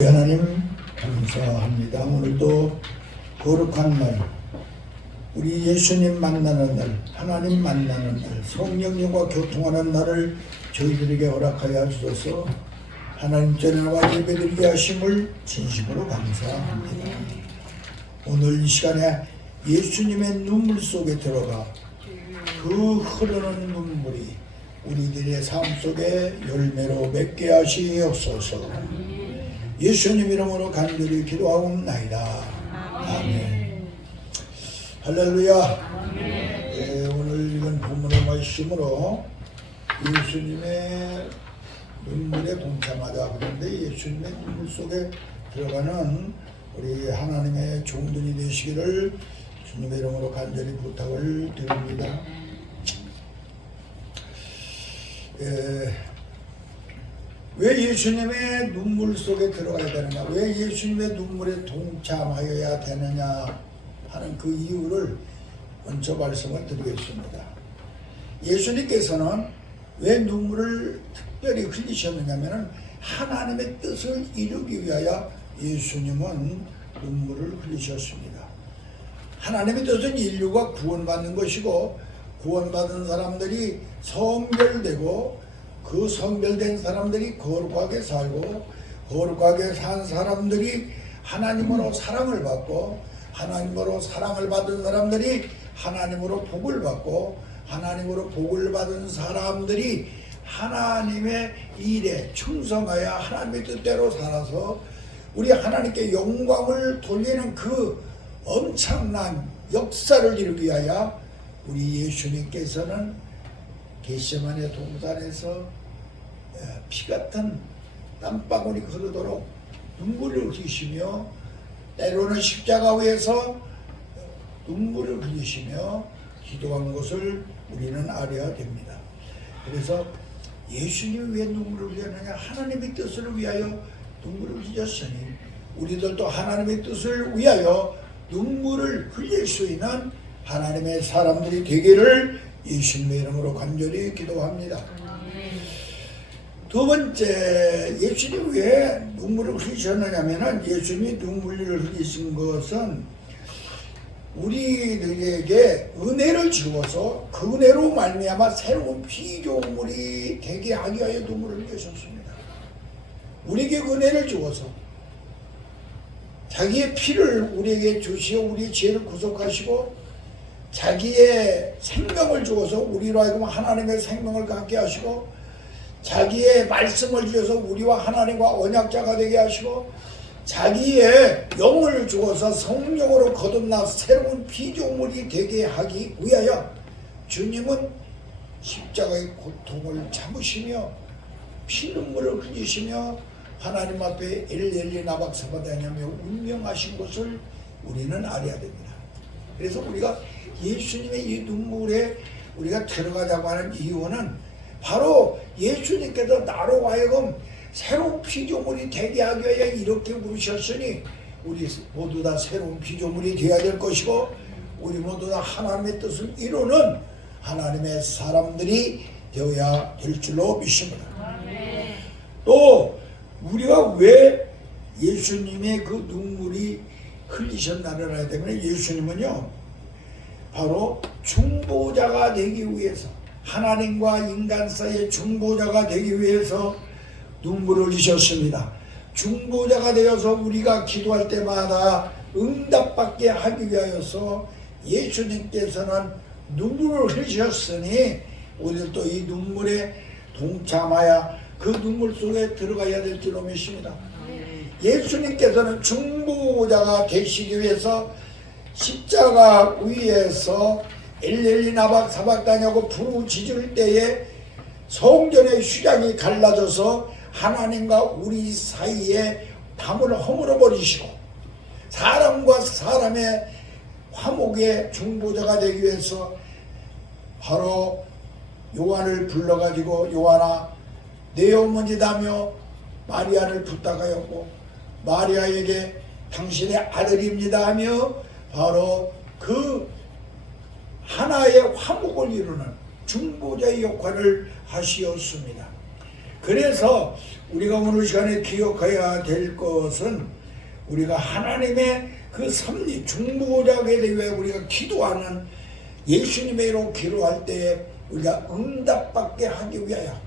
하나님 감사합니다. 오늘도 거룩한 날, 우리 예수님 만나는 날, 하나님 만나는 날, 성령님과 교통하는 날을 저희들에게 허락하여 주셔서 하나님 전에와 예배드리게 하심을 진심으로 감사합니다. 오늘 이 시간에 예수님의 눈물 속에 들어가 그 흐르는 눈물이 우리들의 삶 속에 열매로 맺게 하시옵소서. 예수님 이름으로 간절히 기도하옵나이다. 아멘. 할렐루야. 오늘 읽은 본문의 말씀으로 예수님의 눈물에 동참하다. 그런데 예수님의 눈물 속에 들어가는 우리 하나님의 종들이 되시기를 주님의 이름으로 간절히 부탁을 드립니다. 왜 예수님의 눈물 속에 들어가야 되느냐, 왜 예수님의 눈물에 동참하여야 되느냐 하는 그 이유를 먼저 말씀을 드리겠습니다. 예수님께서는 왜 눈물을 특별히 흘리셨느냐면 하나님의 뜻을 이루기 위하여 예수님은 눈물을 흘리셨습니다. 하나님의 뜻은 인류가 구원받는 것이고, 구원받은 사람들이 성별되고, 그 성별된 사람들이 거룩하게 살고, 거룩하게 산 사람들이 하나님으로 사랑을 받고, 하나님으로 사랑을 받은 사람들이 하나님으로 복을 받고, 하나님으로 복을 받은 사람들이 하나님의 일에 충성하여 하나님의 뜻대로 살아서 우리 하나님께 영광을 돌리는 그 엄청난 역사를 이루기 위하여 우리 예수님께서는 겟세마네 동산에서 피 같은 땀방울이 흐르도록 눈물을 흘리시며, 때로는 십자가 위에서 눈물을 흘리시며 기도한 것을 우리는 알아야 됩니다. 그래서 예수님이 왜 눈물을 흘렸느냐, 하나님의 뜻을 위하여 눈물을 흘렸으니 우리들도 하나님의 뜻을 위하여 눈물을 흘릴 수 있는 하나님의 사람들이 되기를 예수님의 이름으로 간절히 기도합니다. 두 번째, 예수님이 왜 눈물을 흘리셨느냐면, 예수님이 눈물을 흘리신 것은 우리들에게 은혜를 주어서 그 은혜로 말미암아 새로운 피조물이 되게 하기 위하여 눈물을 흘리셨습니다. 우리에게 은혜를 주어서 자기의 피를 우리에게 주시어 우리의 죄를 구속하시고, 자기의 생명을 주어서 우리로 하여금 하나님의 생명을 갖게 하시고, 자기의 말씀을 주어서 우리와 하나님과 언약자가 되게 하시고, 자기의 영을 주어서 성령으로 거듭나 새로운 피조물이 되게 하기 위하여 주님은 십자가의 고통을 참으시며 피눈물을 흘리시며 하나님 앞에 엘리 나박사바다냐며 운명하신 것을 우리는 알아야 됩니다. 그래서 우리가 예수님의 이 눈물에 우리가 들어가자고 하는 이유는 바로 예수님께서 나로 하여금 새로운 피조물이 되게 하기 위하여 이렇게 부르셨으니 우리 모두 다 새로운 피조물이 되어야 될 것이고, 우리 모두 다 하나님의 뜻을 이루는 하나님의 사람들이 되어야 될 줄로 믿습니다. 또 우리가 왜 예수님의 그 눈물이 흘리셨나를 알아야 되면, 예수님은요 바로 중보자가 되기 위해서, 하나님과 인간 사이의 중보자가 되기 위해서 눈물을 흘리셨습니다. 중보자가 되어서 우리가 기도할 때마다 응답받게 하기 위하여서 예수님께서는 눈물을 흘리셨으니 우리들도 이 눈물에 동참하여 그 눈물 속에 들어가야 될 줄로 믿습니다. 예수님께서는 중보자가 되시기 위해서 십자가 위에서 엘리 나박사박다냐고 부르짖을 때에 성전의 휘장이 갈라져서 하나님과 우리 사이에 담을 허물어 버리시고, 사람과 사람의 화목의 중보자가 되기 위해서 바로 요한을 불러가지고, 요한아 내 어머니다며 마리아를 부탁하였고, 마리아에게 당신의 아들입니다 하며 바로 그 하나의 화목을 이루는 중보자의 역할을 하시었습니다. 그래서 우리가 오늘 시간에 기억해야 될 것은 우리가 하나님의 그 섭리 중보자에게 대해 우리가 기도하는 예수님의 이로 기도할 때에 우리가 응답받게 하기 위하여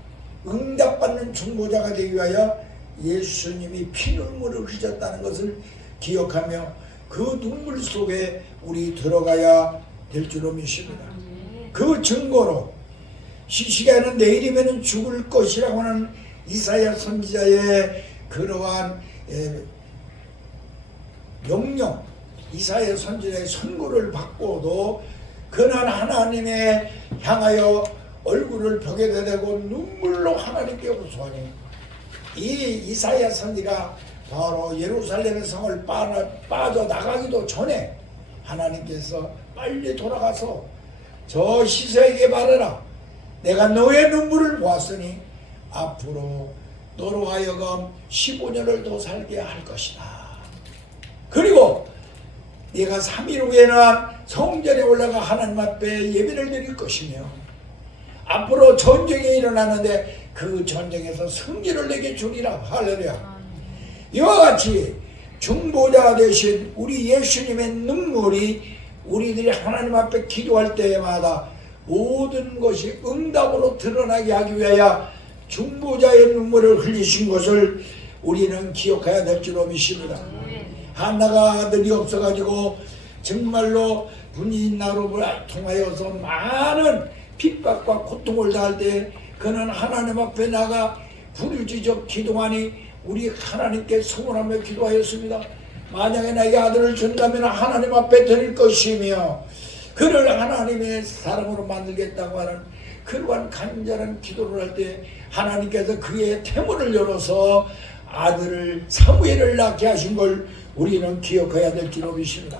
응답받는 중보자가 되기 위하여 예수님이 피눈물을 흘렸다는 것을 기억하며 그 눈물 속에 우리 들어가야 될 줄로 믿습니다. 그 증거로 시시가는 내일이면 죽을 것이라고 하는 이사야 선지자의 그러한 명령, 이사야 선지자의 선고를 받고도 그는 하나님에 향하여 얼굴을 벽에 대고 눈물로 하나님께 호소하니 이 이사야 선지가 바로 예루살렘의 성을 빠져나가기도 전에 하나님께서 빨리 돌아가서 저 시세에게 말해라. 내가 너의 눈물을 보았으니 앞으로 너로 하여금 15년을 더 살게 할 것이다. 그리고 네가 3일 후에는 성전에 올라가 하나님 앞에 예배를 드릴 것이며 앞으로 전쟁이 일어나는데 그 전쟁에서 승리를 내게 주리라. 할렐루야. 이와 같이 중보자 되신 우리 예수님의 눈물이 우리들이 하나님 앞에 기도할 때마다 모든 것이 응답으로 드러나게 하기 위하여 중보자의 눈물을 흘리신 것을 우리는 기억해야 될 줄로 믿습니다. 한나가 아들이 없어가지고 정말로 분이 나로를 통하여서 많은 핍박과 고통을 당할 때 그는 하나님 앞에 나가 부르짖어 기도하니 우리 하나님께 소원하며 기도하였습니다. 만약에 나에게 아들을 준다면 하나님 앞에 드릴 것이며 그를 하나님의 사람으로 만들겠다고 하는 그러한 간절한 기도를 할 때 하나님께서 그의 태문을 열어서 아들을 사무엘을 낳게 하신 걸 우리는 기억해야 될 줄로 믿습니다.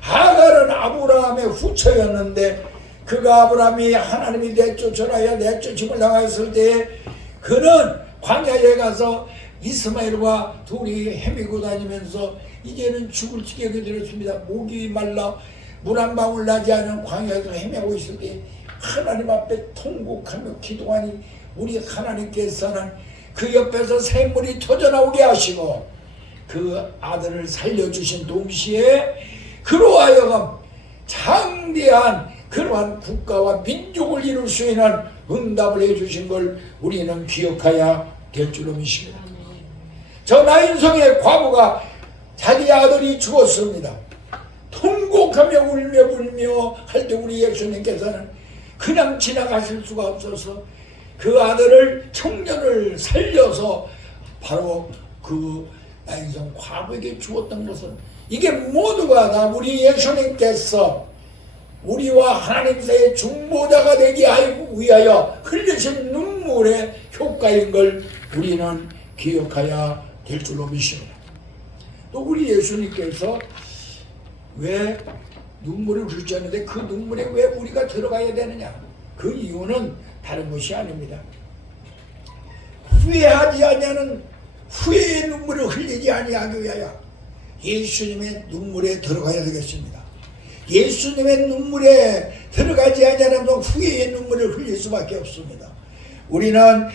하갈은 아브라함의 후처였는데 그가 아브라함이 하나님이 내쫓으라야 내쫓음을 당했을 때 그는 광야에 가서 이스마엘과 둘이 헤매고 다니면서 이제는 죽을 지경에 들었습니다. 목이 말라 물 한 방울 나지 않은 광야에서 헤매고 있을 때 하나님 앞에 통곡하며 기도하니 우리 하나님께서는 그 옆에서 샘물이 터져나오게 하시고 그 아들을 살려주신 동시에 그로 하여금 장대한 그러한 국가와 민족을 이룰 수 있는 응답을 해주신 걸 우리는 기억해야 될 줄로 믿습니다. 저 나인성의 과부가 자기 아들이 죽었습니다. 통곡하며 울며 불며 할 때 우리 예수님께서는 그냥 지나가실 수가 없어서 그 아들을 청년을 살려서 바로 그 나인성 과부에게 주었던 것은 이게 모두가 다 우리 예수님께서 우리와 하나님 사이의 중보자가 되기 위하여 흘리신 눈물의 효과인 걸 우리는 기억해야 될 줄로 믿습니다. 또 우리 예수님께서 왜 눈물을 흘리지 않는데 그 눈물에 왜 우리가 들어가야 되느냐? 그 이유는 다른 것이 아닙니다. 후회하지 아니하는 후회의 눈물을 흘리지 아니하기 위하여 예수님의 눈물에 들어가야 되겠습니다. 예수님의 눈물에 들어가지 아니하면 후회의 눈물을 흘릴 수밖에 없습니다. 우리는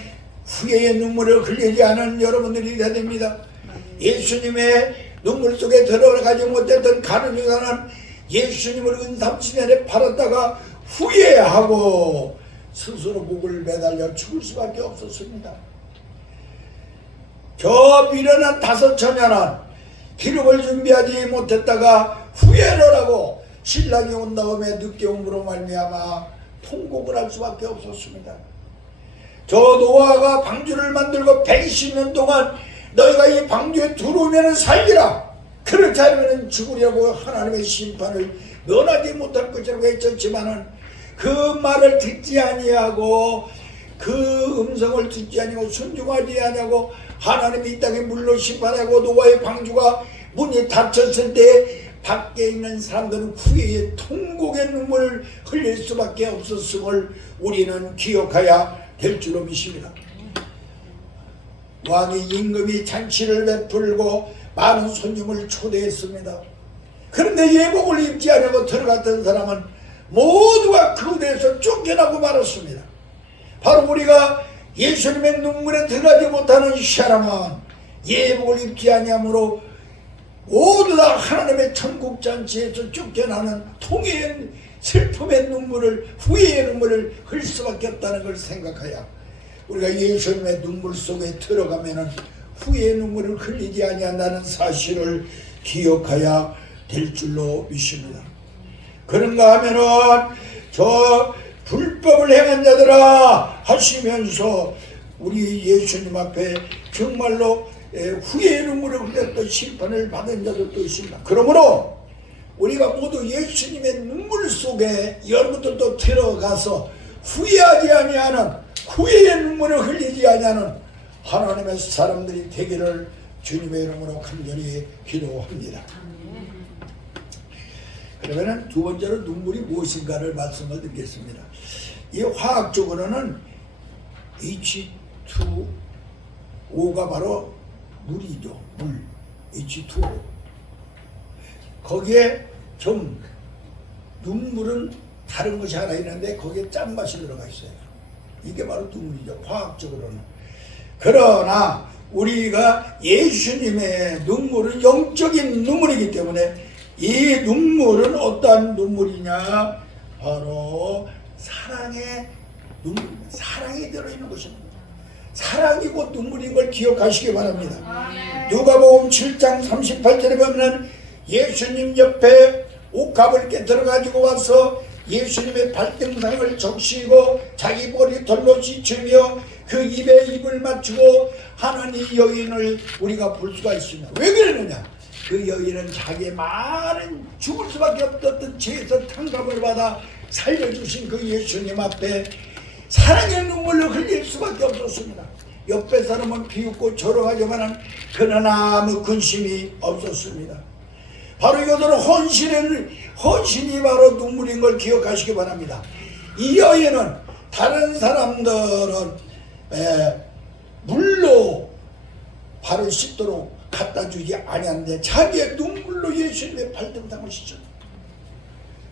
후회의 눈물을 흘리지 않은 여러분들이 되어야 됩니다. 예수님의 눈물 속에 들어가지 못했던 가룟 유다는 예수님을 은삼시년에 팔았다가 후회하고 스스로 목을 매달려 죽을 수밖에 없었습니다. 저 미련한 5처녀는 기름을 준비하지 못했다가 후회를 하고 신랑이 온 다음에 늦게 옴으로 말미암아 통곡을 할 수밖에 없었습니다. 저 노아가 방주를 만들고 120년 동안 너희가 이 방주에 들어오면 살리라, 그렇지 않으면 죽으려고 하나님의 심판을 면하지 못할 것이라고 했었지만은 그 말을 듣지 아니하고 그 음성을 듣지 아니하고 순종하지 아니하고 하나님이 이 땅에 물로 심판하고 노아의 방주가 문이 닫혔을 때 밖에 있는 사람들은 후회의 통곡의 눈물을 흘릴 수밖에 없었음을 우리는 기억해야 될 줄로 믿습니다. 왕이 임금이 잔치를 베풀고 많은 손님을 초대했습니다. 그런데 예복을 입지 않고 들어갔던 사람은 모두가 그 데에서 쫓겨나고 말았습니다. 바로 우리가 예수님의 눈물에 들어가지 못하는 사람은 예복을 입지 아니하므로 모두 다 하나님의 천국잔치에서 쫓겨나는 통의 슬픔의 눈물을, 후회의 눈물을 흘 수밖에 없다는 걸 생각하여 우리가 예수님의 눈물 속에 들어가면은 후회의 눈물을 흘리지 아니한다는 사실을 기억해야 될 줄로 믿습니다. 그런가 하면은 저 불법을 행한 자들아 하시면서 우리 예수님 앞에 정말로 후회의 눈물을 흘렸던 심판을 받은 자들도 있습니다. 그러므로 우리가 모두 예수님의 눈물 속에 여러분들도 들어가서 후회하지 아니하는, 후회의 눈물을 흘리지 아니하는 하나님의 사람들이 되기를 주님의 이름으로 간절히 기도합니다. 그러면 두 번째로 눈물이 무엇인가를 말씀을 드리겠습니다. 이 화학적으로는 H2O가 바로 물이죠. 물. H2O. 거기에 좀 눈물은 다른 것이 하나 있는데 거기에 짠맛이 들어가 있어요. 이게 바로 눈물이죠. 화학적으로는. 그러나 우리가 예수님의 눈물은 영적인 눈물이기 때문에 이 눈물은 어떠한 눈물이냐? 바로 사랑의 눈물입니다. 사랑이 들어있는 것입니다. 사랑이 곧 눈물인 걸 기억하시기 바랍니다. 누가복음 7장 38절에 보면 예수님 옆에 옥합을 깨뜨려 가지고 와서 예수님의 발등상을 적시고 자기 머리털로 씻으며 그 입에 입을 맞추고 하는 이 여인을 우리가 볼 수가 있습니다. 왜 그러느냐? 그 여인은 자기의 많은 죽을 수밖에 없었던 죄에서 탕감을 받아 살려주신 그 예수님 앞에 사랑의 눈물을 흘릴 수밖에 없었습니다. 옆에 사람은 비웃고 조롱하지만 그는 아무 근심이 없었습니다. 바로 이것은 헌신이 바로 눈물인 걸 기억하시기 바랍니다. 이 여인은 다른 사람들은 물로 발을 씻도록 갖다 주지 아니한데 자기의 눈물로 예수님의 발등상을 씻었다.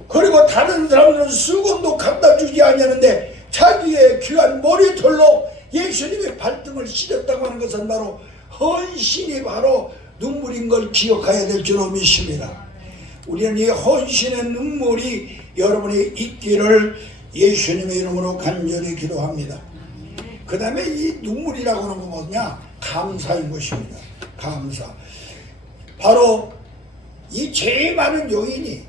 그리고 다른 사람들은 수건도 갖다 주지 아니하는데 자기의 귀한 머리털로 예수님의 발등을 씻었다고 하는 것은 바로 헌신이 바로 눈물인 걸 기억해야 될 줄로 믿습니다. 우리는 이 헌신의 눈물이 여러분이 있기를 예수님의 이름으로 간절히 기도합니다. 그 다음에 이 눈물이라고 하는 건 뭐냐? 감사인 것입니다. 감사. 바로 이 죄 많은 여인이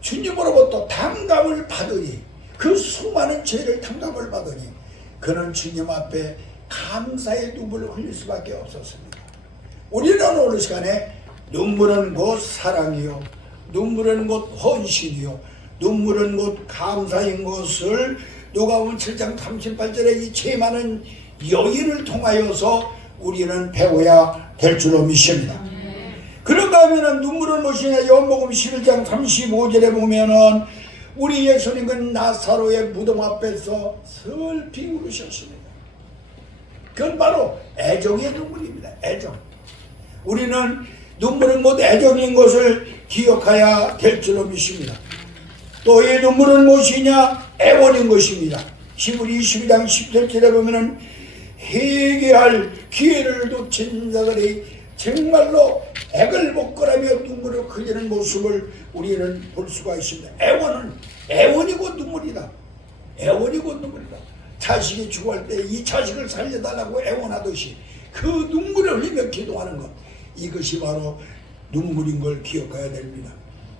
주님으로부터 탕감을 받으니, 그 수많은 죄를 탕감을 받으니 그는 주님 앞에 감사의 눈물을 흘릴 수밖에 없었습니다. 우리는 오늘 시간에 눈물은 곧 사랑이요, 눈물은 곧 헌신이요, 눈물은 곧 감사인 것을 누가복음 7장 38절에 이 죄 많은 여인을 통하여서 우리는 배워야 될 줄로 믿습니다. 그런가 하면은 눈물은 무엇이냐? 요한복음 11장 35절에 보면은 우리 예수님은 나사로의 무덤 앞에서 슬피 울으셨습니다. 그건 바로 애정의 눈물입니다. 애정. 우리는 눈물은 곧 애정인 것을 기억해야 될 줄로 믿습니다. 또 이 눈물은 무엇이냐? 애원인 것입니다. 히브리 22장 10절에 보면은 회개할 기회를 놓친 자들이 정말로 애걸복걸하며 눈물을 흘리는 모습을 우리는 볼 수가 있습니다. 애원이고 눈물이다. 애원이고 눈물이다. 자식이 죽을 때 이 자식을 살려달라고 애원하듯이 그 눈물을 흘리며 기도하는 것, 이것이 바로 눈물인 걸 기억해야 됩니다.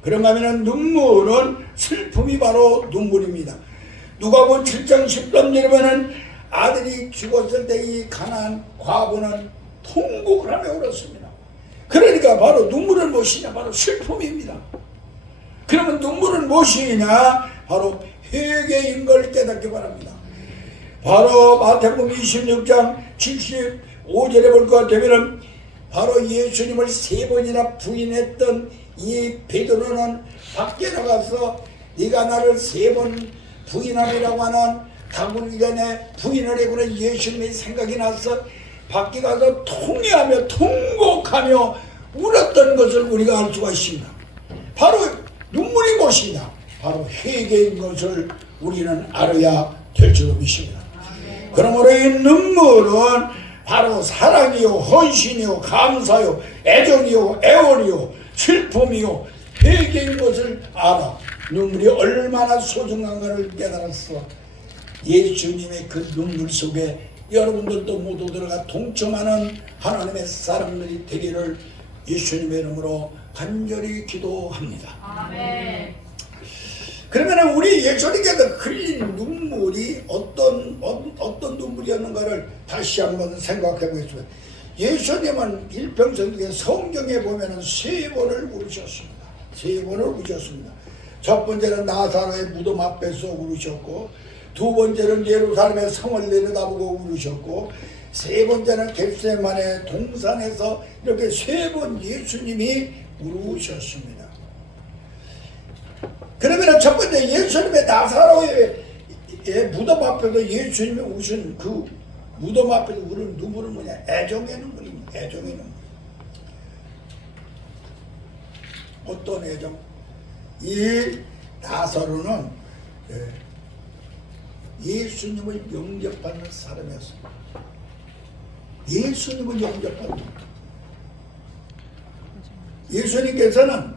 그런가 하면 눈물은 슬픔이 바로 눈물입니다. 누가복음 7장 10절에 보면 아들이 죽었을 때 이 가난한 과부는 통곡을 하며 울었습니다. 그러니까 바로 눈물은 무엇이냐? 바로 슬픔입니다. 그러면 눈물은 무엇이냐? 바로 회개인 걸 깨닫기 바랍니다. 바로 마태복음 26장 75절에 볼 것 같으면 바로 예수님을 3번이나 부인했던 이 베드로는 밖에 나가서 네가 나를 3번 부인하리라고 하는 당군 전에 부인을 해고는 예수님의 생각이 나서 밖에 가서 통회하며 통곡하며 울었던 것을 우리가 알 수가 있습니다. 바로 눈물이 무엇이냐? 바로 회개인 것을 우리는 알아야 될 줄로 믿습니다. 그러므로 이 눈물은 바로 사랑이요, 헌신이요, 감사요, 애정이요, 애월이요, 슬픔이요, 회개인 것을 알아. 눈물이 얼마나 소중한가를 깨달았어. 예수님의 그 눈물 속에 여러분들도 모두 들어가 동참하는 하나님의 사람들이 되기를 예수님의 이름으로 간절히 기도합니다. 아멘. 그러면 우리 예수님께서 흘린 눈물이 어떤 눈물이었는가를 다시 한번 생각해 보겠습니다. 예수님은 일평생 중에 성경에 보면 3번을 울으셨습니다. 3번을 울으셨습니다. 첫 번째는 나사로의 무덤 앞에서 울으셨고, 두 번째는 예루살렘의 성을 내려다보고 울으셨고, 세 번째는 겟세마네 동산에서 이렇게 3번 예수님이 울으셨습니다. 그러면 첫 번째 예수님의 나사로의 무덤 앞에서 예수님이 우신 그 무덤 앞에서 우는 눈물은 뭐냐? 애정의 눈물입니다. 애정의 눈물. 어떤 애정? 이 나사로는 예수님을 영접하는 사람이었습니다. 예수님을 영접하는 예수님께서는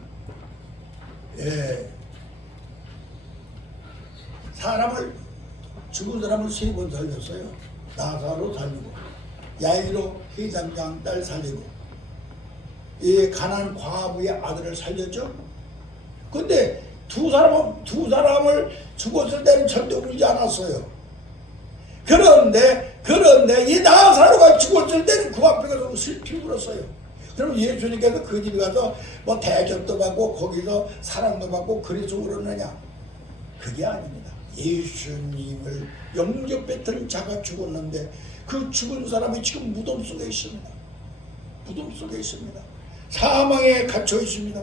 죽은 사람을 3번 살렸어요. 나사로 살리고, 야이로 회장장 딸 살리고, 이 가난 과부의 아들을 살렸죠. 근데 두 사람을 죽었을 때는 절대 울지 않았어요. 그런데 이 나사로가 죽었을 때는 그 앞에 가서 슬피 울었어요. 그럼 예수님께서 그 집에 가서 뭐 대접도 받고 거기서 사랑도 받고 그래서 울었느냐? 그게 아닙니다. 예수님을 영접했던 자가 죽었는데 그 죽은 사람이 지금 무덤 속에 있습니다. 무덤 속에 있습니다. 사망에 갇혀 있습니다.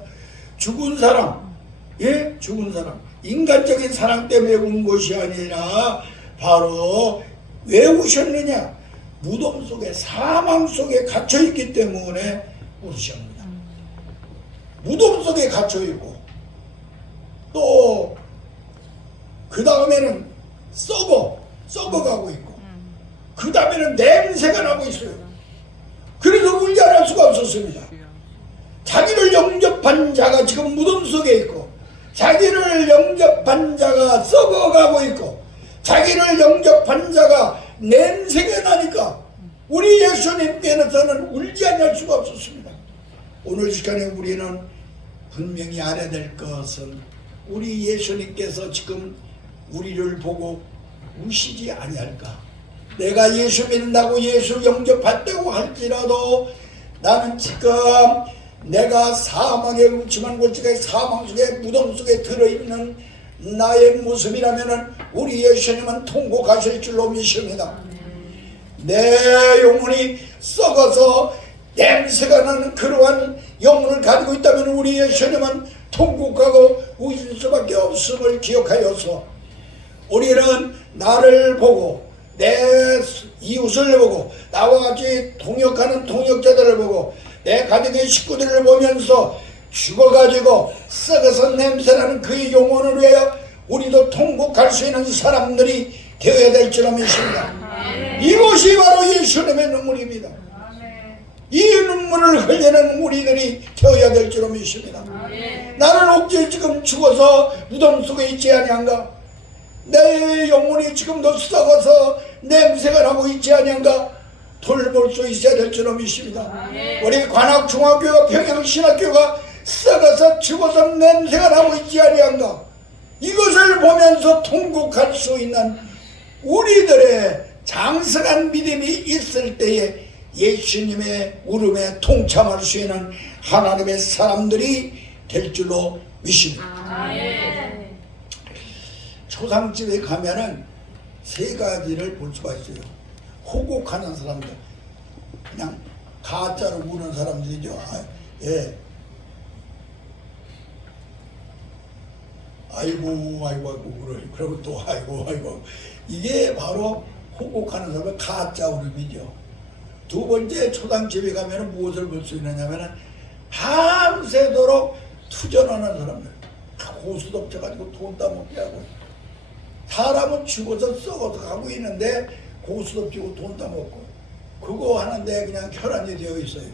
죽은 사람, 죽은 사람, 인간적인 사랑 때문에 운 것이 아니라 바로 왜 우셨느냐? 무덤 속에, 사망 속에 갇혀 있기 때문에 우셨습니다. 무덤 속에 갇혀 있고, 또 그 다음에는 썩어가고 있고, 그 다음에는 냄새가 나고 있어요. 그래서 울지 않을 수가 없었습니다. 자기를 영접한 자가 지금 무덤 속에 있고, 자기를 영접한 자가 썩어가고 있고, 자기를 영접한 자가 냄새가 나니까 우리 예수님께서는 울지 않을 수가 없었습니다. 오늘 시간에 우리는 분명히 알아야 될 것은 우리 예수님께서 지금 우리를 보고 우시지 아니할까? 내가 예수 믿는다고 예수 영접했다고 할지라도 나는 지금 내가 사망의 음침한 골짜기 사망 속에 무덤 속에 들어있는 나의 모습이라면 우리 예수님은 통곡하실 줄로 믿습니다. 내 영혼이 썩어서 냄새가 나는 그러한 영혼을 가지고 있다면 우리 예수님은 통곡하고 우실 수밖에 없음을 기억하여서 우리는 나를 보고 내 이웃을 보고 나와 같이 동역하는 동역자들을 보고 내 가정의 식구들을 보면서 죽어가지고 썩어서 냄새나는 그의 영혼을 위하여 우리도 통곡할 수 있는 사람들이 되어야 될 줄로 믿습니다. 이것이 바로 예수님의 눈물입니다. 이 눈물을 흘리는 우리들이 되어야 될 줄로 믿습니다. 나는 혹시 지금 죽어서 무덤 속에 있지 아니한가? 내 영혼이 지금도 썩어서 냄새가 나고 있지 아니한가? 돌볼 수 있어야 될 줄로 믿습니다. 우리 관악중학교와 평양신학교가 썩어서 죽어서 냄새가 나고 있지 아니한가? 이것을 보면서 통곡할 수 있는 우리들의 장성한 믿음이 있을 때에 예수님의 울음에 동참할 수 있는 하나님의 사람들이 될 줄로 믿습니다. 초상집에 가면은 3가지를 볼 수가 있어요. 호곡하는 사람들, 그냥 가짜로 우는 사람들이죠. 아이고 그래. 그리고 또 아이고 이게 바로 호곡하는 사람의 가짜 울음이죠. 두 번째, 초상집에 가면 무엇을 볼 수 있느냐면 밤새도록 투전하는 사람들, 고수덥져가지고 돈 따먹게 하고 사람은 죽어서 썩어서 가고 있는데 고수도 피고 돈 따먹고 그거 하는데 그냥 혈안이 되어 있어요.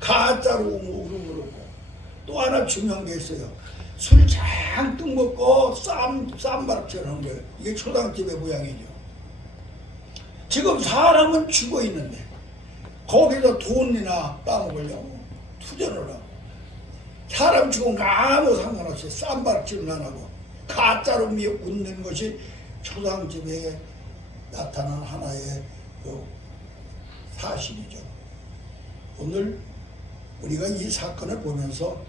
가짜로 우르르고. 또 하나 중요한 게 있어요. 술 잔뜩 먹고 쌈바락질 하는 거예요. 이게 초당집의 모양이죠. 지금 사람은 죽어 있는데 거기서 돈이나 따먹으려고 투전을 하고 사람 죽은 거 아무 상관없이 쌈바락질을 안 하고 가짜로 웃는 것이 초당집에 나타난 하나의 그 사실이죠. 오늘 우리가 이 사건을 보면서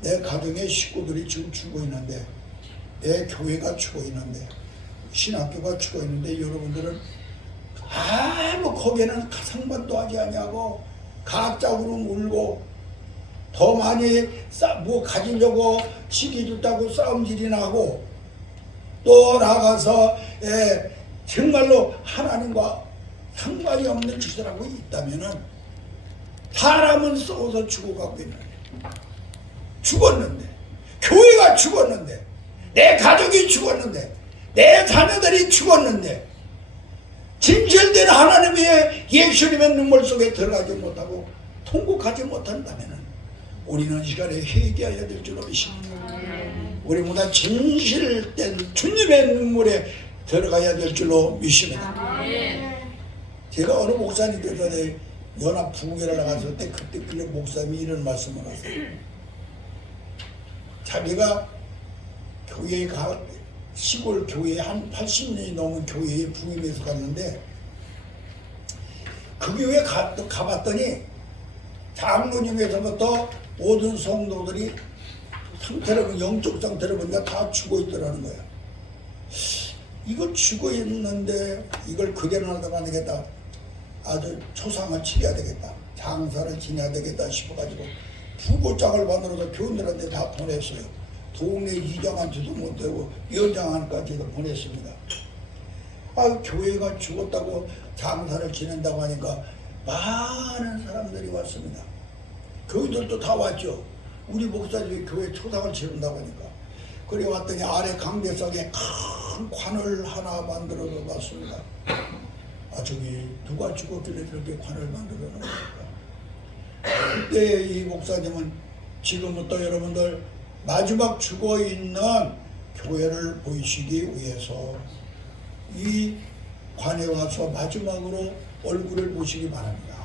내 가정의 식구들이 지금 죽어 있는데 내 교회가 죽어 있는데 신학교가 죽어 있는데 여러분들은 아무 거기에는 상관도 하지 아니하고 가짜로 울고 더 많이 뭐 가지려고 시기 줬다고 싸움질이나 하고 또 나가서 정말로 하나님과 상관이 없는 짓을 하고 있다면은 사람은 썩어서 죽어가고 있는 죽었는데 교회가 죽었는데 내 가족이 죽었는데 내 자녀들이 죽었는데 진실된 하나님의 예수님의 눈물 속에 들어가지 못하고 통곡하지 못한다면 우리는 이 시간에 회개해야 될 줄로 믿습니다. 우리 모두 진실된 주님의 눈물에 들어가야 될 줄로 믿습니다. 제가 어느 목사님께서 연합 부흥회를 나갔을 때 그때 그 목사님이 이런 말씀을 하세요. 자기가 교회에 시골 교회에 한 80년이 넘은 교회에 부임해서 갔는데 그 교회에 가봤더니 장로님에서부터 모든 성도들이 상태를 영적 상태를 보니까 다 죽어 있더라는 거야. 이걸 죽어 있는데 이걸 그대로하다 안 되겠다. 아주 초상을 치러야 되겠다. 장사를 지내야 되겠다 싶어가지고 부고장을 만들어서 교인들한테 다 보냈어요. 동네 이장한테도 못되고 위원장한테도 보냈습니다. 교회가 죽었다고 장사를 지낸다고 하니까 많은 사람들이 왔습니다. 교인들도 다 왔죠. 우리 목사님이 교회 초상을 치른다고 하니까. 그래 왔더니 아래 강대상에 큰 관을 하나 만들어서 놨습니다. 저기 누가 죽었길래 그렇게 관을 만들어 놓은 겁니까? 그때 이 목사님은 지금부터 여러분들 마지막 죽어있는 교회를 보이시기 위해서 이 관에 와서 마지막으로 얼굴을 보시기 바랍니다.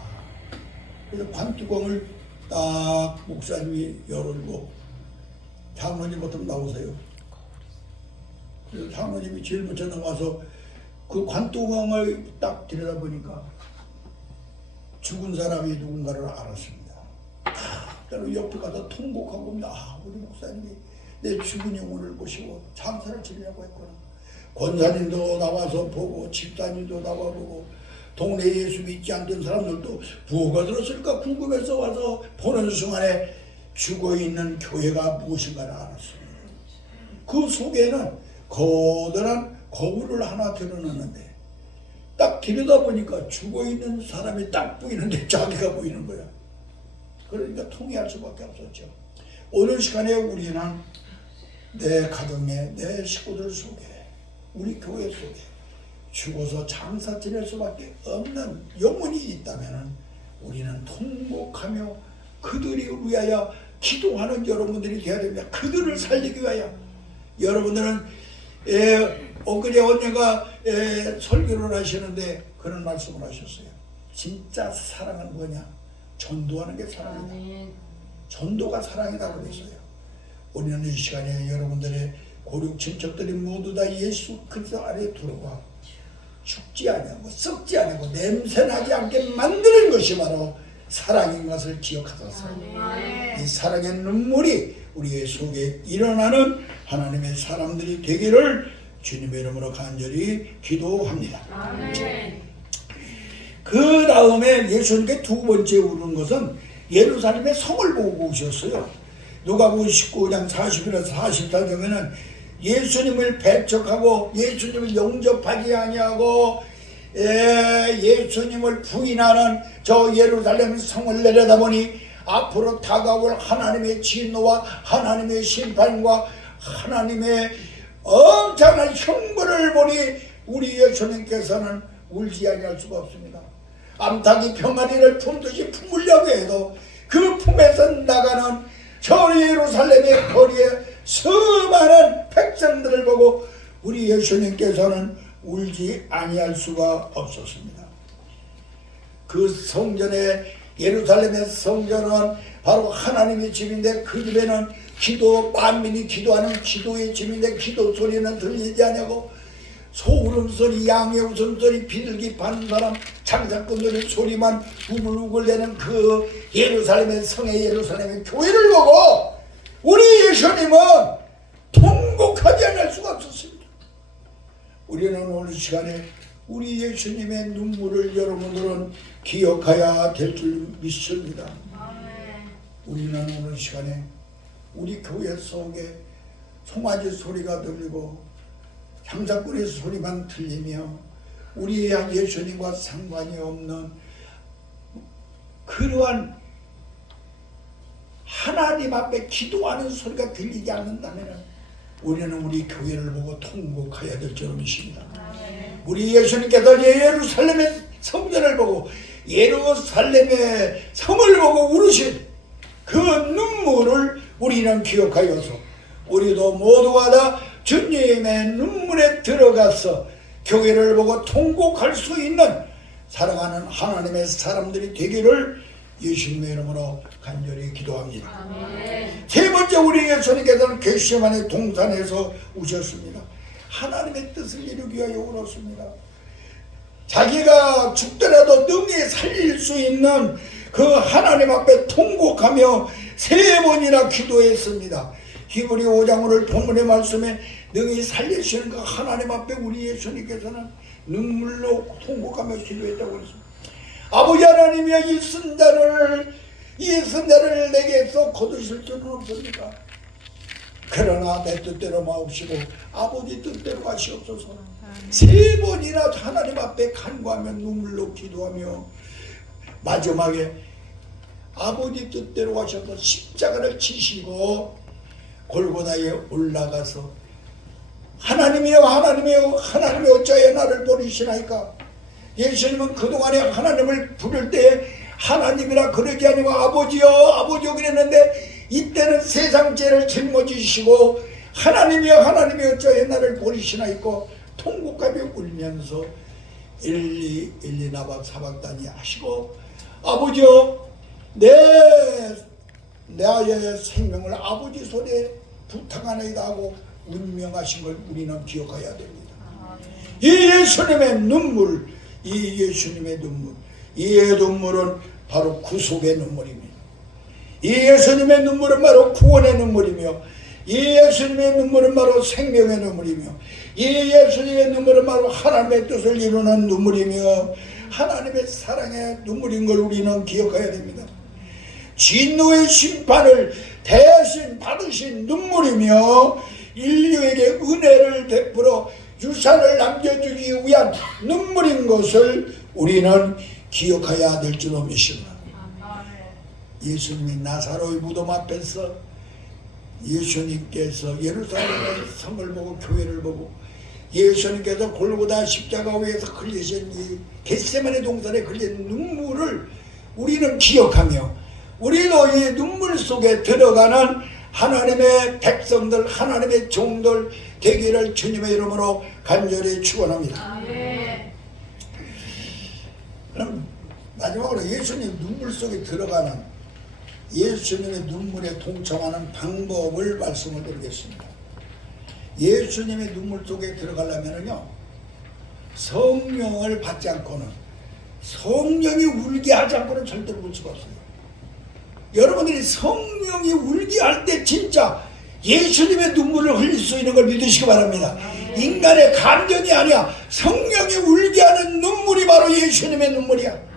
그래서 관뚜껑을 딱 목사님이 열고 장로님부터 나오세요. 그래서 장로님이 제일 먼저 나와서 그 관뚜껑을 딱 들여다보니까 죽은 사람이 누군가를 알았습니다. 그래서 옆에 가서 통곡하고 우리 목사님이 내 죽은 영혼을 모시고 장사를 지내려고 했구나. 권사님도 나와서 보고 집사님도 나와보고 동네 예수 믿지 않던 사람들도 뭐가 들었을까 궁금해서 와서 보는 순간에 죽어있는 교회가 무엇인가를 알았습니다. 그 속에는 거대한 거울을 하나 들어놨는데 딱 들여다보니까 죽어있는 사람이 딱 보이는데 자기가 보이는 거야. 그러니까 통해할 수밖에 없었죠. 오늘 시간에 우리는 내 가정에 내 식구들 속에 우리 교회 속에 죽어서 장사 지낼 수밖에 없는 영혼이 있다면 우리는 통곡하며 그들이 위하여 기도하는 여러분들이 되어야 됩니다. 그들을 살리기 위하여. 여러분들은 엊그제 언니가 설교를 하시는데 그런 말씀을 하셨어요. 진짜 사랑은 뭐냐? 전도하는 게 사랑이다. 전도가 사랑이다 그랬어요. 우리는 이 시간에 여러분들의 고륙 친척들이 모두 다 예수 그리스도 아래에 들어와 죽지 아니하고 썩지 아니하고 냄새나지 않게 만드는 것이 바로 사랑인 것을 기억하소서. 이 사랑의 눈물이 우리의 속에 일어나는 하나님의 사람들이 되기를 주님의 이름으로 간절히 기도합니다. 그 다음에 예수님께 두 번째 오른 것은 예루살렘의 성을 보고 오셨어요. 누가복음 19장 40일에서 44장에는 예수님을 배척하고 예수님을 영접하지 아니하고 예수님을 부인하는 저 예루살렘 성을 내려다보니 앞으로 다가올 하나님의 진노와 하나님의 심판과 하나님의 엄청난 형벌을 보니 우리 예수님께서는 울지 아니할 수가 없습니다. 암탉이 병아리를 품듯이 품으려고 해도 그 품에서 나가는 저 예루살렘의 거리에 수많은 백성들을 보고 우리 예수님께서는 울지 아니할 수가 없었습니다. 그 성전에, 예루살렘의 성전은 바로 하나님의 집인데 그 집에는 만민이 기도하는 기도의 집인데 기도 소리는 들리지 않냐고, 소울음소리, 양의 웃음소리, 비둘기 파는 사람, 장사꾼들의 소리만 우글우글대는 그 예루살렘의 성의 예루살렘의 교회를 보고 우리 예수님은 통곡하지 않을 수가 없었습니다. 우리는 오늘 시간에 우리 예수님의 눈물을 여러분들은 기억해야 될 줄 믿습니다. 우리는 오늘 시간에 우리 교회 속에 송아지 소리가 들리고 장사꾼의 소리만 들리며 우리 예수님과 상관이 없는 그러한 하나님 앞에 기도하는 소리가 들리지 않는다면 우리는 우리 교회를 보고 통곡해야 될 줄 믿습니다. 우리 예수님께서 예루살렘의 성전을 보고 예루살렘의 성을 보고 울으신 그 눈물을 우리는 기억하여서 우리도 모두가 다 주님의 눈물에 들어가서 교회를 보고 통곡할 수 있는 사랑하는 하나님의 사람들이 되기를 예수님의 이름으로 간절히 기도합니다. 아멘. 세 번째, 우리 예수님께서는 겟세마네 동산에서 우셨습니다. 하나님의 뜻을 이루기 위하여 울었습니다. 자기가 죽더라도 능히 살릴 수 있는 그 하나님 앞에 통곡하며 3번이나 기도했습니다. 히브리 5장 오늘 본문의 말씀에 능히 살리시는 그 하나님 앞에 우리 예수님께서는 눈물로 통곡하며 기도했다고 했습니다. 아버지 하나님이여, 이 선자를 내게서 거두실 줄은 없습니까? 그러나 내 뜻대로 마옵시고 아버지 뜻대로 하시옵소서. 3번이나 하나님 앞에 간구하며 눈물로 기도하며 마지막에 아버지 뜻대로 하셔서 십자가를 지시고 골고다에 올라가서 하나님이여, 하나님이여, 하나님이 어찌하여 나를 버리시나이까? 예수님은 그동안에 하나님을 부를 때 하나님이라 그러지 아니고 아버지여, 아버지여 그랬는데 이때는 세상 죄를 짊어지시고 하나님이여, 하나님이 어찌하여 나를 버리시나이까? 통곡하며 울면서 일리 나박 사박다니 하시고 아버지여, 나의 생명을 아버지 손에 부탁하나이다 하고 운명하신 걸 우리는 기억해야 됩니다. 이 예수님의 눈물, 이 예수님의 눈물, 이 눈물은 바로 구속의 눈물입니다. 이 예수님의 눈물은 바로 구원의 눈물이며 이 예수님의 눈물은 바로 생명의 눈물이며 이 예수님의 눈물은 바로 하나님의 뜻을 이루는 눈물이며 하나님의 사랑의 눈물인 걸 우리는 기억해야 됩니다. 진노의 심판을 대신 받으신 눈물이며 인류에게 은혜를 베풀어 유산을 남겨주기 위한 눈물인 것을 우리는 기억해야 될 줄로 믿습니다. 예수님이 나사로의 무덤 앞에서 예수님께서 예루살렘의 성을 보고 교회를 보고 예수님께서 골고다 십자가 위에서 흘리신 이 겟세마네 동산에 흘린 눈물을 우리는 기억하며 우리도 이 눈물 속에 들어가는 하나님의 백성들, 하나님의 종들 되기를 주님의 이름으로 간절히 축원합니다. 그럼 마지막으로 예수님 눈물 속에 들어가는 예수님의 눈물에 동참하는 방법을 말씀을 드리겠습니다. 예수님의 눈물 속에 들어가려면요, 성령을 받지 않고는, 성령이 울게 하지 않고는 절대로 울 수가 없어요. 여러분들이 성령이 울게 할 때 진짜 예수님의 눈물을 흘릴 수 있는 걸 믿으시기 바랍니다. 인간의 감정이 아니야. 성령이 울게 하는 눈물이 바로 예수님의 눈물이야.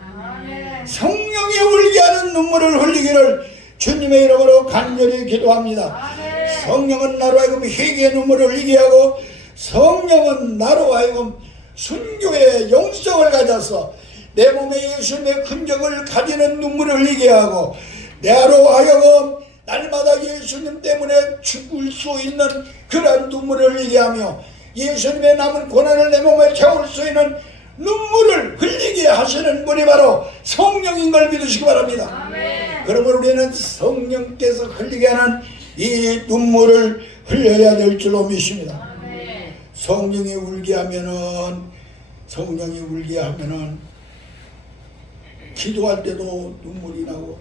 성령이 울게 하는 눈물을 흘리기를 주님의 이름으로 간절히 기도합니다. 성령은 나로 하여금 회개의 눈물을 흘리게 하고 성령은 나로 하여금 순교의 영성을 가져서 내 몸에 예수님의 흔적을 가지는 눈물을 흘리게 하고 나로 하여금 날마다 예수님 때문에 죽을 수 있는 그러한 눈물을 흘리게 하며 예수님의 남은 고난을 내 몸에 채울 수 있는 눈물을 흘리게 하시는 분이 바로 성령인 걸 믿으시기 바랍니다. 아멘. 그러면 우리는 성령께서 흘리게 하는 이 눈물을 흘려야 될 줄로 믿습니다. 아멘. 성령이 울게 하면은 기도할 때도 눈물이 나고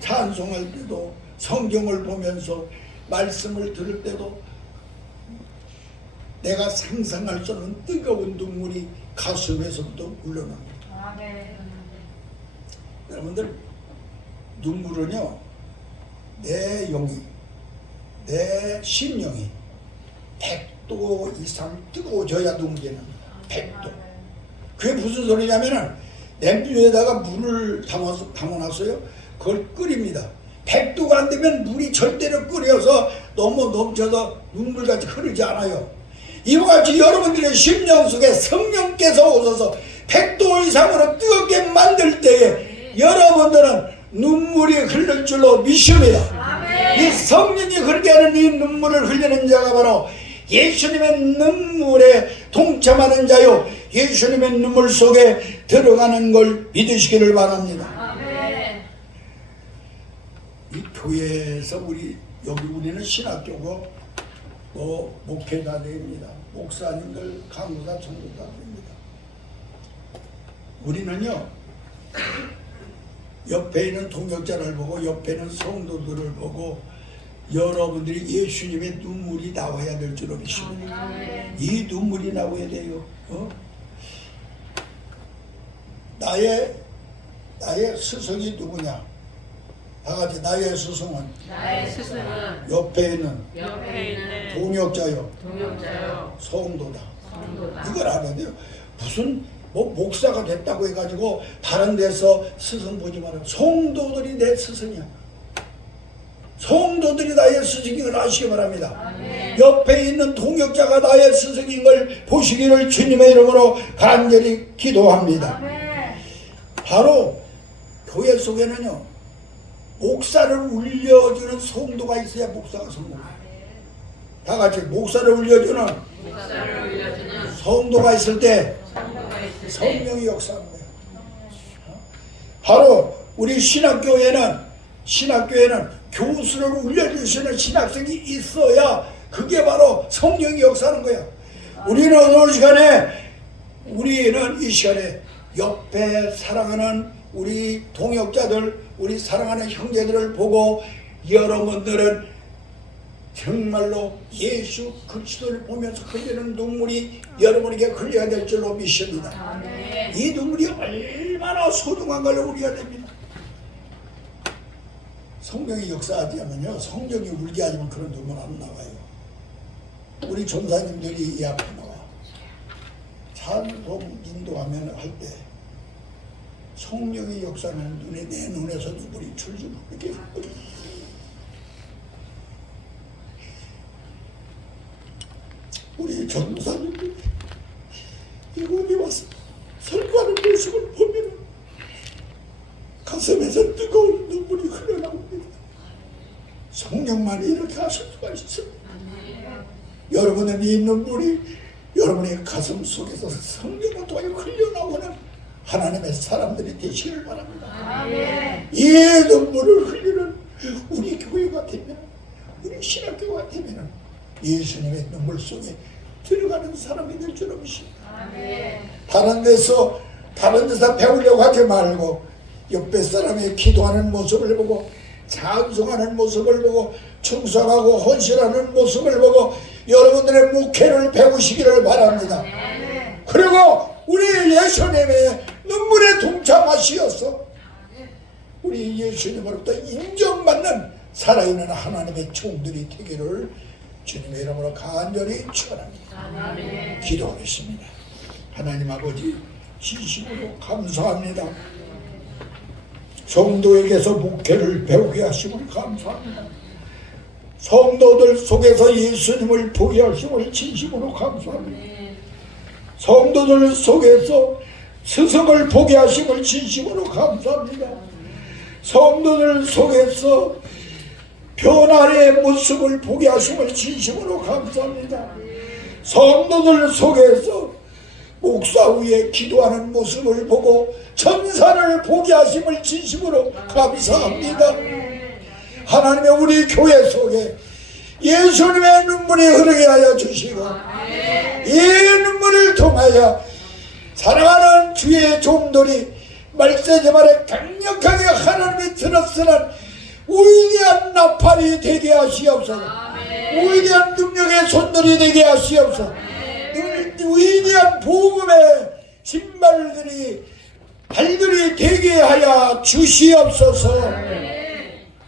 찬송할 때도 성경을 보면서 말씀을 들을 때도 내가 상상할 수 없는 뜨거운 눈물이 가슴에서부터 흘러납니다. 아멘. 여러분들, 눈물은요, 내 영이, 내 심령이 100도 이상 뜨거워져야 눈물이 납니다. 100도. 그게 무슨 소리냐면은 냄비에다가 물을 담아놨어요. 그걸 끓입니다. 100도가 안 되면 물이 절대로 끓여서 너무 넘쳐서 눈물같이 흐르지 않아요. 이와 같이 여러분들의 심령 속에 성령께서 오셔서 100도 이상으로 뜨겁게 만들 때에 여러분들은 눈물이 흐를 줄로 믿습니다. 아멘. 이 성령이 그렇게 하는 이 눈물을 흘리는 자가 바로 예수님의 눈물에 동참하는 자요, 예수님의 눈물 속에 들어가는 걸 믿으시기를 바랍니다. 아멘. 이 교회에서 우리는 신학교고 또 목회자들입니다. 목사님들, 강구사, 전도사들입니다. 우리는요, 옆에 있는 동역자를 보고 옆에 있는 성도들을 보고 여러분들이 예수님의 눈물이 나와야 될 줄로 믿습니다. 아멘. 이 눈물이 나와야 돼요. 나의 스승이 누구냐? 다 같이 나의 스승은 나의 스승은 옆에 있는 옆에 있는 동역자요, 동역자요 성도다. 성도다. 이걸 알아야 돼요. 무슨 목사가 됐다고 해가지고 다른 데서 스승 보지 말아요. 성도들이 내 스승이야. 성도들이 나의 스승인 걸 아시기 바랍니다. 아멘. 옆에 있는 동역자가 나의 스승인 걸 보시기를 주님의 이름으로 간절히 기도합니다. 아멘. 바로 교회 속에는요, 목사를 울려주는 성도가 있어야 목사가 성공해요. 다 같이 목사를 울려주는 목사를 올려주는 성도가 있을 때 성도가 있을 때 성령이 역사하는 거예요. 바로 우리 신학교에는 교수를 울려주시는 신학생이 있어야 그게 바로 성령이 역사하는 거야. 우리는 이 시간에 옆에 사랑하는 우리 동역자들, 우리 사랑하는 형제들을 보고 여러분들은 정말로 예수 그리스도를 보면서 흘리는 눈물이 여러분에게 흘려야 될 줄로 믿습니다. 아멘. 이 눈물이 얼마나 소중한 걸 우리가 됩니다. 성령이 역사하지 않으면요, 성령이 울게 하지만 그런 눈물 안 나와요. 우리 전사님들이 이 앞에 나와 찬송 인도하면 할 때 성령의 역사는 내 눈에서 눈물이 줄줄 흐르게 우리 전사님들이 이곳에 와서 설교하는 모습을 보면 가슴에서 뜨거운 눈물이 흘러나옵니다. 성령만이 이렇게 하실 수가 있습니다. 여러분은 이 눈물이 여러분의 가슴 속에서 성령을 통해 흘러나오는 하나님의 사람들이 되시기를 바랍니다. 아멘. 이 눈물을 흘리는 우리 교회가 되면, 우리 신학교가 되면 예수님의 눈물 속에 들어가는 사람이 될 줄 믿습니다. 아멘. 다른 데서 배우려고 하지 말고 옆에 사람이 기도하는 모습을 보고 찬송하는 모습을 보고 충성하고 헌신하는 모습을 보고 여러분들의 목회를 배우시기를 바랍니다. 아멘. 그리고 우리 예수님의 눈물에 동참하시어서 우리 예수님으로부터 인정받는 살아있는 하나님의 종들이 되기를 주님의 이름으로 간절히 축원합니다. 아멘. 기도하겠습니다. 하나님 아버지, 진심으로 감사합니다. 성도에게서 목회를 배우게 하심을 감사합니다. 성도들 속에서 예수님을 보게 하심을 진심으로 감사합니다. 성도들 속에서 스승을 보게 하심을 진심으로 감사합니다. 성도들 속에서 변화의 모습을 보게 하심을 진심으로 감사합니다. 성도들 속에서 목사 위에 기도하는 모습을 보고 천사를 보게 하심을 진심으로 감사합니다. 하나님의 우리 교회 속에 예수님의 눈물이 흐르게 하여 주시고 이 눈물을 통하여 사랑하는 주의 종들이 말세지 말에 강력하게 하나님이 들었으는 위대한 나팔이 되게 하시옵소서. 위대한 능력의 손들이 되게 하시옵소서. 위대한 복음의 신발들이 발들이 되게 하여 주시옵소서.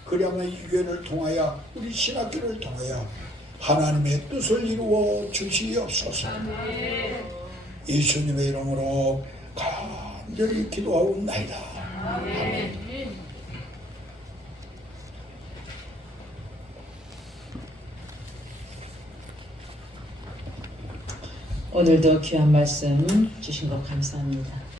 그러면 이 교회를 통하여 우리 신학교를 통하여 하나님의 뜻을 이루어 주시옵소서. 예수님의 이름으로 간절히 기도하옵나이다. 오늘도 귀한 말씀 주신 것 감사합니다.